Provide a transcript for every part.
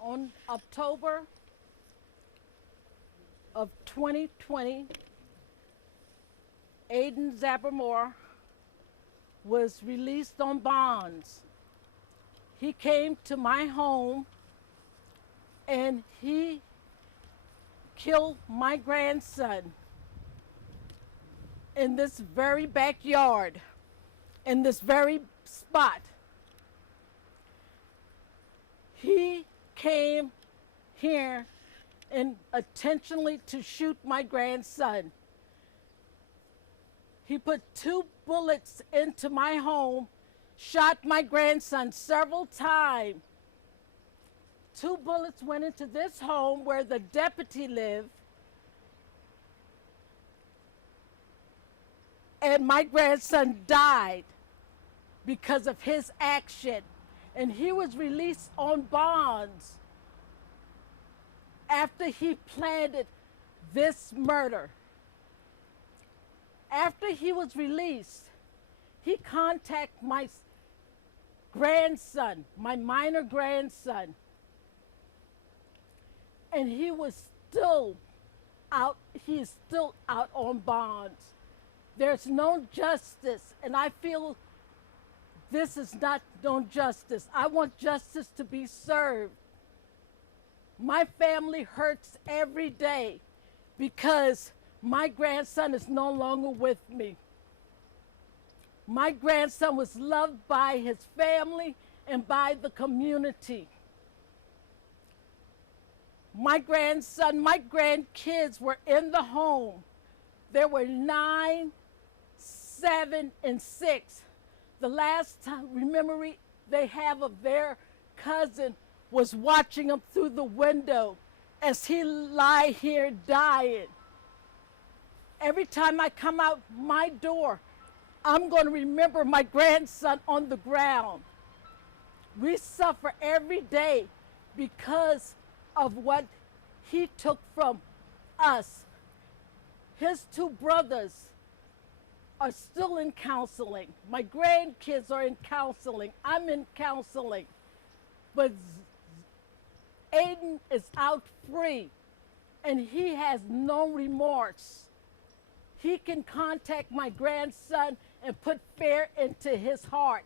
On October of 2020, Aiden Zabermore was released on bonds. He came to my home and he killed my grandson in this very backyard, in this very spot. He came here and intentionally to shoot my grandson. He put 2 bullets into my home, shot my grandson several times. 2 bullets went into this home where the deputy lived, and my grandson died because of his action. And he was released on bonds after he planned this murder. After he was released, he contacted my grandson, my minor grandson, and he was still out, he is still out on bonds. There's no justice, and I feel this is not no justice. I want justice to be served. My family hurts every day because my grandson is no longer with me. My grandson was loved by his family and by the community. My grandson, my grandkids were in the home. There were 9, 7, and 6. The last time memory they have of their cousin was watching him through the window as he lie here dying. Every time I come out my door, I'm going to remember my grandson on the ground. We suffer every day because of what he took from us. His 2 brothers are still in counseling. My grandkids are in counseling. I'm in counseling. But Aiden is out free and he has no remorse. He can contact my grandson and put fear into his heart.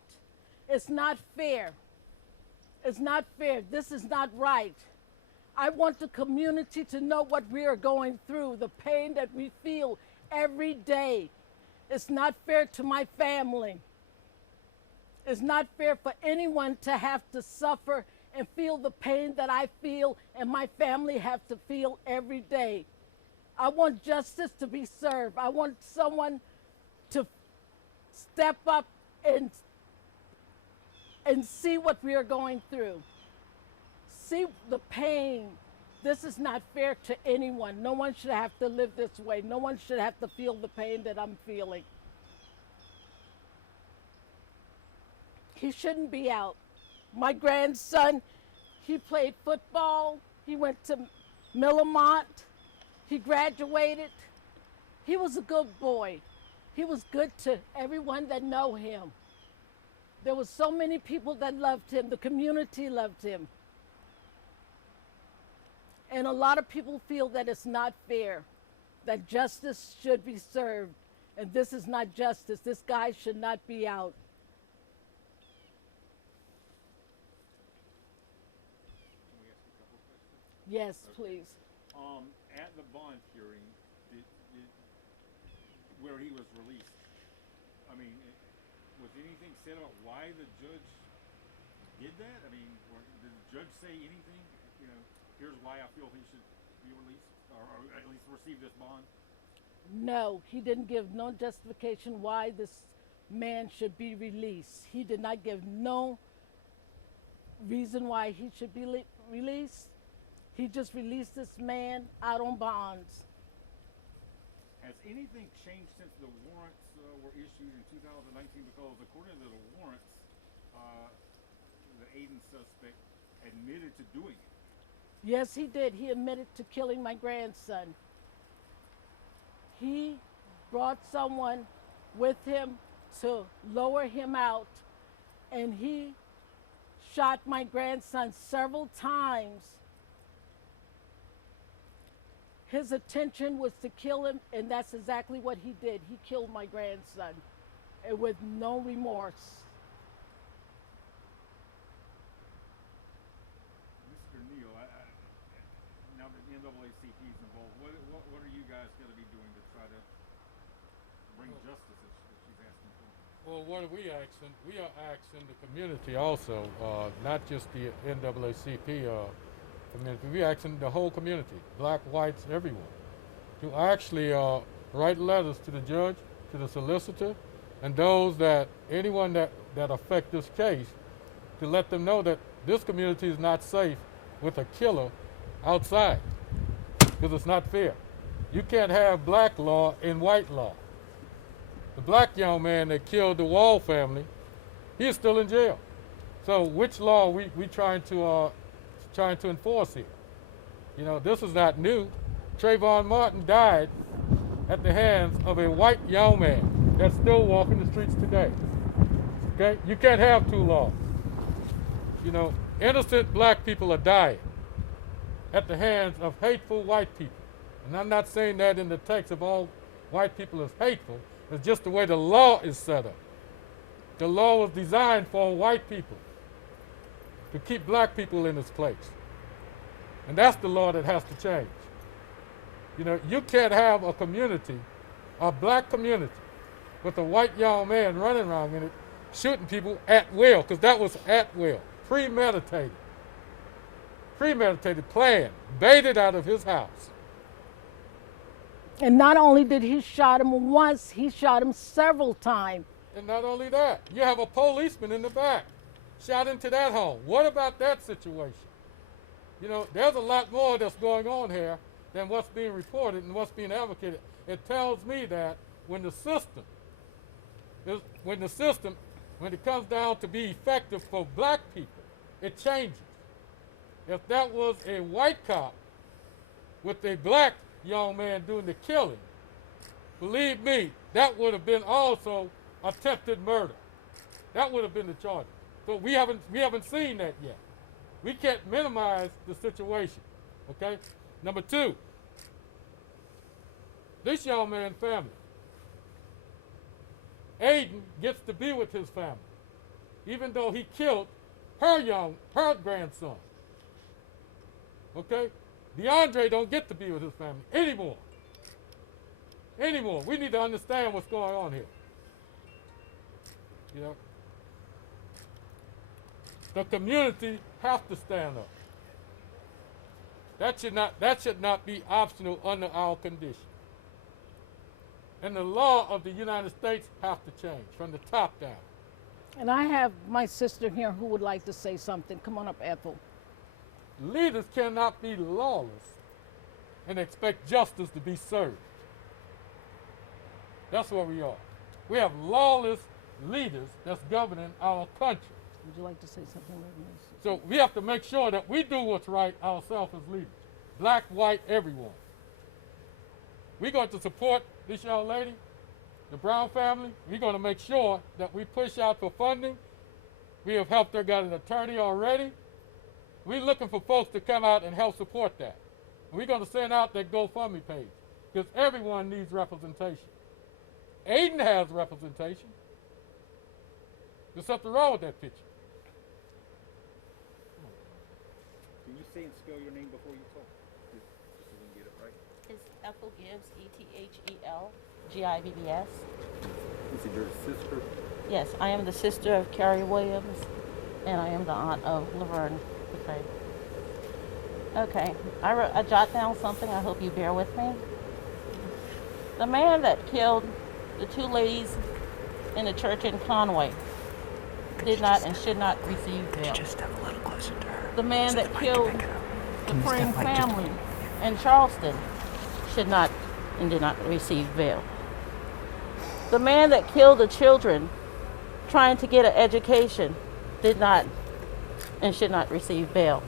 It's not fair. It's not fair. This is not right. I want the community to know what we are going through, the pain that we feel every day. It's not fair to my family. It's not fair for anyone to have to suffer and feel the pain that I feel and my family have to feel every day. I want justice to be served. I want someone to step up and see what we are going through. See the pain. This is not fair to anyone. No one should have to live this way. No one should have to feel the pain that I'm feeling. He shouldn't be out. My grandson, he played football. He went to Millamont. He graduated. He was a good boy. He was good to everyone that know him. There was so many people that loved him. The community loved him. And a lot of people feel that it's not fair, that justice should be served. And this is not justice. This guy should not be out. Can we ask you a couple of questions? Yes, Okay. please. At the bond hearing, where he was released, I mean, was anything said about why the judge did that? I mean, did the judge say anything? You know, here's why I feel he should be released, or at least receive this bond. No, he didn't give no justification why this man should be released. He did not give no reason why he should be released. He just released this man out on bonds. Has anything changed since the warrants were issued in 2019? Because according to the warrants, the Aiden suspect admitted to doing it. Yes, he did. He admitted to killing my grandson. He brought someone with him to lower him out, and he shot my grandson several times. His intention was to kill him, and that's exactly what he did. He killed my grandson, and with no remorse. Mr. Neal, now that the NAACP is involved, what are you guys going to be doing to try to bring justice as she's asking for? Well, what are we asking? We are asking the community also, not just the NAACP community. We're asking the whole community, black, whites, everyone, to actually write letters to the judge, to the solicitor, and anyone that affect this case, to let them know that this community is not safe with a killer outside, because it's not fair. You can't have black law and white law. The black young man that killed the Wall family, he is still in jail. So which law we trying to enforce here? You know, this is not new. Trayvon Martin died at the hands of a white young man that's still walking the streets today. Okay? You can't have two laws. You know, innocent black people are dying at the hands of hateful white people. And I'm not saying that in the text of all white people is hateful. It's just the way the law is set up. The law was designed for white people to keep black people in its place. And that's the law that has to change. You know, you can't have a community, a black community, with a white young man running around in it, shooting people at will, because that was at will, premeditated, planned, baited out of his house. And not only did he shot him once, he shot him several times. And not only that, you have a policeman in the back, shot into that home. What about that situation? You know, there's a lot more that's going on here than what's being reported and what's being advocated. It tells me that when it comes down to be effective for black people, it changes. If that was a white cop with a black young man doing the killing, believe me, that would have been also attempted murder. That would have been the charge. So we haven't seen that yet. We can't minimize the situation. Okay? Number two, this young man's family. Aiden gets to be with his family, even though he killed her grandson. Okay? Deondre don't get to be with his family anymore. We need to understand what's going on here. You know? The community have to stand up. That should not be optional under our condition. And the law of the United States have to change from the top down. And I have my sister here who would like to say something. Come on up, Ethel. Leaders cannot be lawless and expect justice to be served. That's where we are. We have lawless leaders that's governing our country. Would you like to say something? So we have to make sure that we do what's right ourselves as leaders. Black, white, everyone. We're going to support this young lady, the Brown family. We're going to make sure that we push out for funding. We have helped her, got an attorney already. We're looking for folks to come out and help support that. And we're going to send out that GoFundMe page, because everyone needs representation. Aiden has representation. There's something wrong with that picture. Can you say and spell your name before you talk? Just so we can get it right. It's Ethel Gibbs, ETHEL-GIBBS. Is it your sister? Yes, I am the sister of Carrie Williams, and I am the aunt of Laverne Dupre. Okay, I jot down something. I hope you bear with me. The man that killed the two ladies in the church in Conway did not and should not receive bail. Just step a little closer to her. The man So that the mic killed can pick it up. the Can you Praying step like just- family in Charleston should not and did not receive bail. The man that killed the children trying to get an education did not and should not receive bail.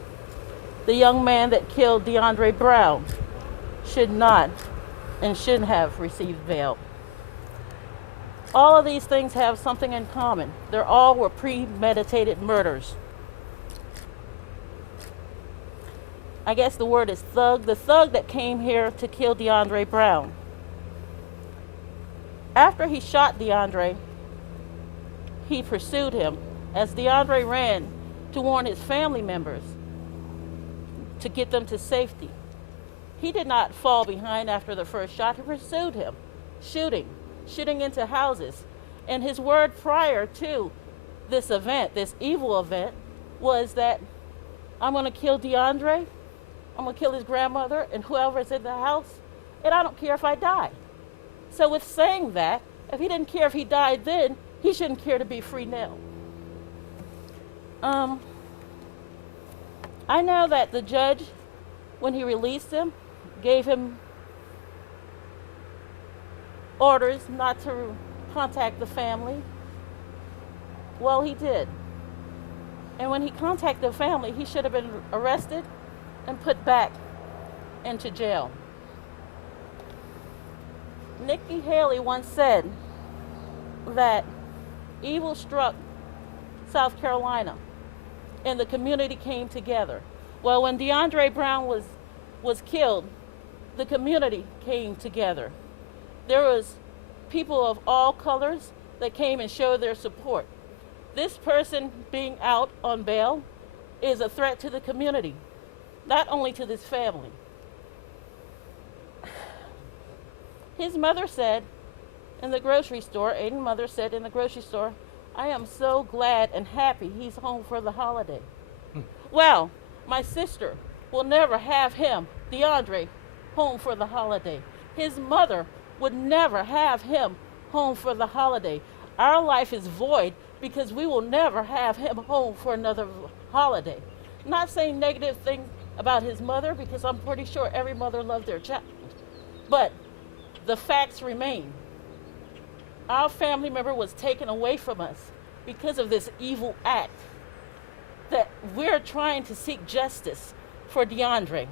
The young man that killed Deondre Brown should not and shouldn't have received bail. All of these things have something in common. They all were premeditated murders. I guess the word is thug, the thug that came here to kill Deondre Brown. After he shot Deondre, he pursued him as Deondre ran to warn his family members to get them to safety. He did not fall behind after the first shot. He pursued him, shooting into houses. And his word prior to this event, this evil event, was that I'm going to kill Deondre, I'm going to kill his grandmother and whoever's in the house, and I don't care if I die. So with saying that, if he didn't care if he died then, he shouldn't care to be free now. I know that the judge, when he released him, gave him orders not to contact the family. Well, he did. And when he contacted the family, he should have been arrested and put back into jail. Nikki Haley once said that evil struck South Carolina and the community came together. Well, when Deondre Brown was killed, the community came together. There was people of all colors that came and showed their support. This person being out on bail is a threat to the community, not only to this family. His mother said in the grocery store, Aiden's mother said in the grocery store, I am so glad and happy he's home for the holiday. Well, my sister will never have him, Deondre, home for the holiday. His mother would never have him home for the holiday. Our life is void because we will never have him home for another holiday. Not saying negative things about his mother because I'm pretty sure every mother loved their child. But the facts remain. Our family member was taken away from us because of this evil act that we're trying to seek justice for Deondre.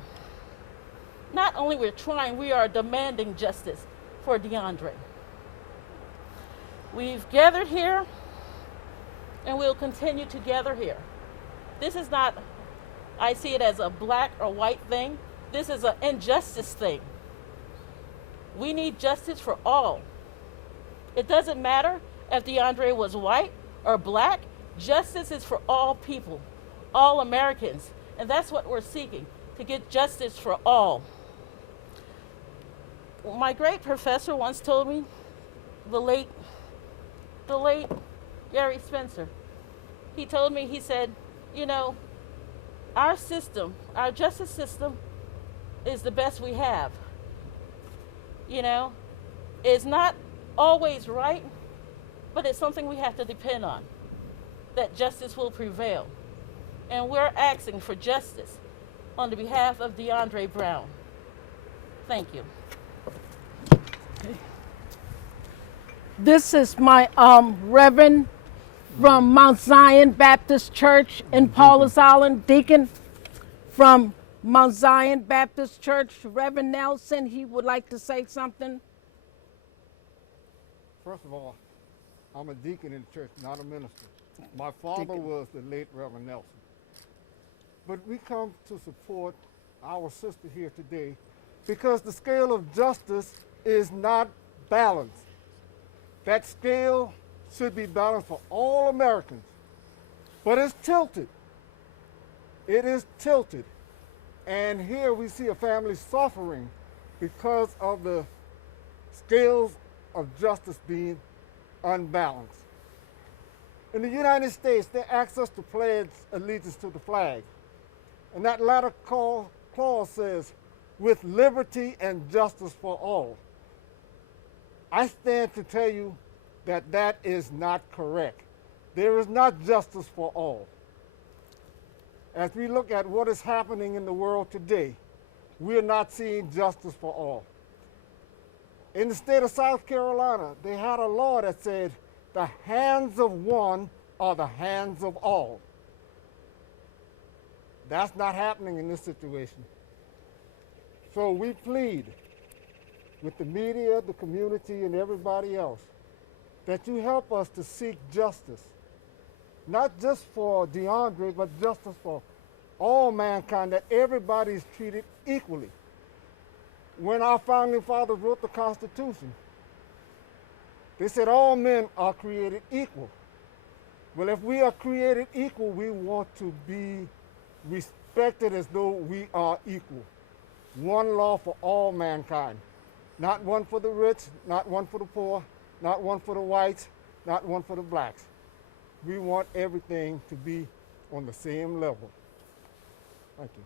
Not only we're trying, we are demanding justice for Deondre. We've gathered here and we'll continue to gather here. This is not, I see it as a black or white thing. This is an injustice thing. We need justice for all. It doesn't matter if Deondre was white or black. Justice is for all people, all Americans. And that's what we're seeking, to get justice for all. My great professor once told me, the late Gary Spencer, he told me, he said, you know, our system, our justice system is the best we have. You know, it's not always right, but it's something we have to depend on, that justice will prevail. And we're asking for justice on the behalf of Deondre Brown. Thank you. This is my Reverend from Mount Zion Baptist Church in Paulus Island, deacon from Mount Zion Baptist Church, Reverend Nelson. He would like to say something. First of all, I'm a deacon in the church, not a minister. My father was the late Reverend Nelson. But we come to support our sister here today because the scale of justice is not balanced. That scale should be balanced for all Americans, but it's tilted. It is tilted. And here we see a family suffering because of the scales of justice being unbalanced. In the United States, they ask us to pledge allegiance to the flag. And that latter clause says, with liberty and justice for all. I stand to tell you that that is not correct. There is not justice for all. As we look at what is happening in the world today, we are not seeing justice for all. In the state of South Carolina, they had a law that said, the hands of one are the hands of all. That's not happening in this situation. So we plead with the media, the community, and everybody else that you help us to seek justice, not just for Deondre, but justice for all mankind, that everybody is treated equally. When our founding fathers wrote the Constitution, they said all men are created equal. Well, if we are created equal, we want to be respected as though we are equal. One law for all mankind. Not one for the rich, not one for the poor, not one for the whites, not one for the blacks. We want everything to be on the same level. Thank you.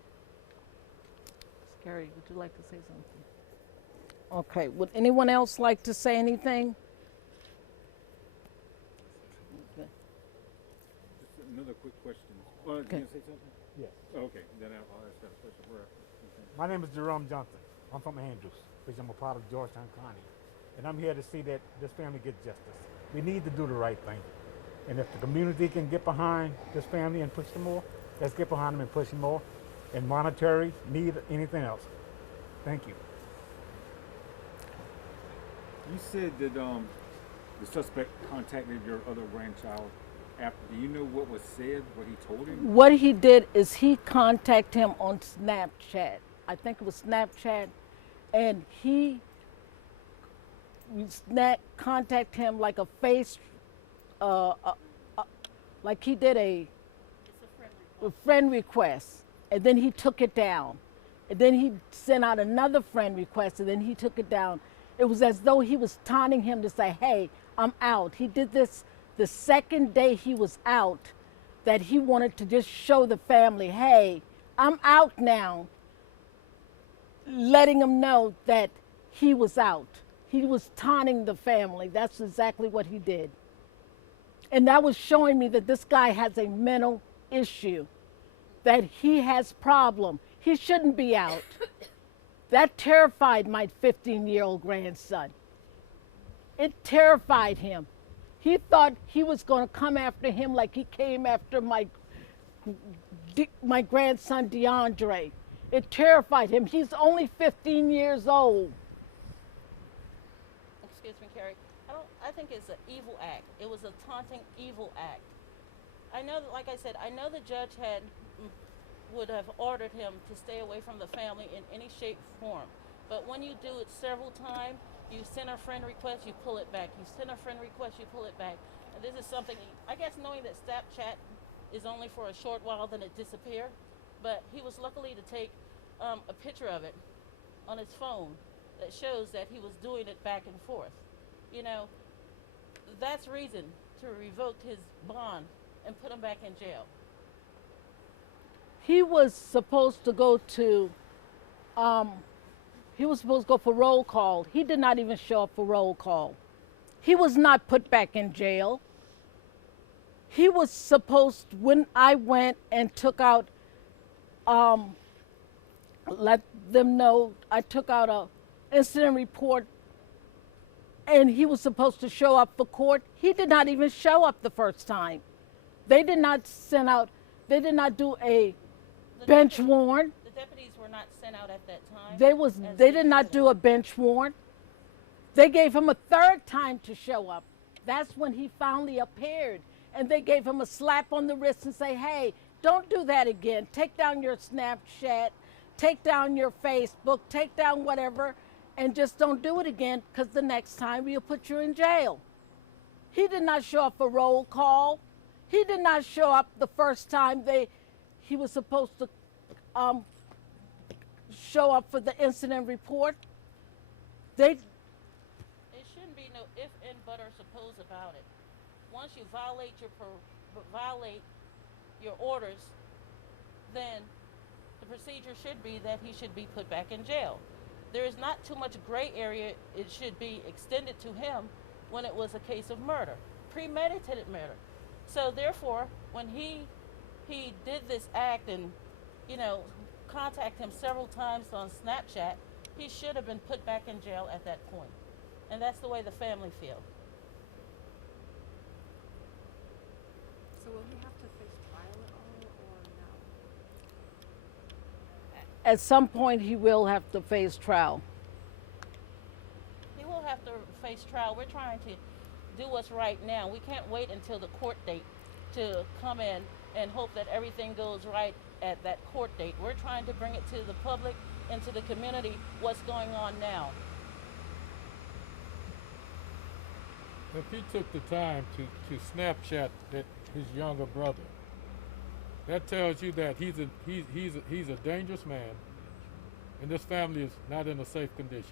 Carrie, would you like to say something? Okay, would anyone else like to say anything? Okay. Just another quick question. You Okay. gonna say something? Yes. Oh, okay, then I'll ask that question. My name is Jerome Johnson. I'm from Andrews, which I'm a part of Georgetown County. And I'm here to see that this family gets justice. We need to do the right thing. And if the community can get behind this family and push them more, let's get behind them and push them more. And monetary, need anything else. Thank you. You said that the suspect contacted your other grandchild after. Do you know what was said? What he told him? What he did is he contacted him on Snapchat. I think it was Snapchat, and he contact him like a face, like he did a friend request, and then he took it down, and then he sent out another friend request, and then he took it down. It was as though he was taunting him to say, "Hey, I'm out." He did this the second day he was out, that he wanted to just show the family, "Hey, I'm out now," letting them know that he was out. He was taunting the family. That's exactly what he did. And that was showing me that this guy has a mental issue, that he has problem. He shouldn't be out. That terrified my 15-year-old grandson. It terrified him. He thought he was going to come after him like he came after my grandson Deondre. It terrified him. He's only 15 years old. Excuse me, Carrie. I think it's an evil act. It was a taunting evil act. I know that, like I said, I know the judge would have ordered him to stay away from the family in any shape or form. But when you do it several times, you send a friend request, you pull it back. You send a friend request, you pull it back. And this is something, I guess, knowing that Snapchat is only for a short while, then it disappears. But he was luckily to take a picture of it on his phone that shows that he was doing it back and forth. You know, that's reason to revoke his bond and put him back in jail. He was supposed to go to, for roll call. He did not even show up for roll call. He was not put back in jail. He was supposed, when I went and took out, let them know, I took out a incident report, and he was supposed to show up for court. He did not even show up the first time. They did not do a bench warrant. The deputies were not sent out at that time. They did not do a bench warrant. They gave him a third time to show up. That's when he finally appeared. And they gave him a slap on the wrist and say, "Hey, don't do that again. Take down your Snapchat, take down your Facebook, take down whatever, and just don't do it again, because the next time we'll put you in jail." He did not show up for roll call. He did not show up the first time he was supposed to show up for the incident report. It shouldn't be no if and but or suppose about it. Once you violate your orders, then the procedure should be that he should be put back in jail. There is not too much gray area. It should be extended to him when it was a case of murder, premeditated murder. So therefore, when he did this act and, contact him several times on Snapchat, he should have been put back in jail at that point. And that's the way the family feel. So will he have to face trial at all, or no? At some point, he will have to face trial. He will have to face trial. We're trying to do what's right now. We can't wait until the court date to come in and hope that everything goes right at that court date. We're trying to bring it to the public and to the community what's going on now. If he took the time to Snapchat that his younger brother, that tells you that he's a dangerous man, and this family is not in a safe condition.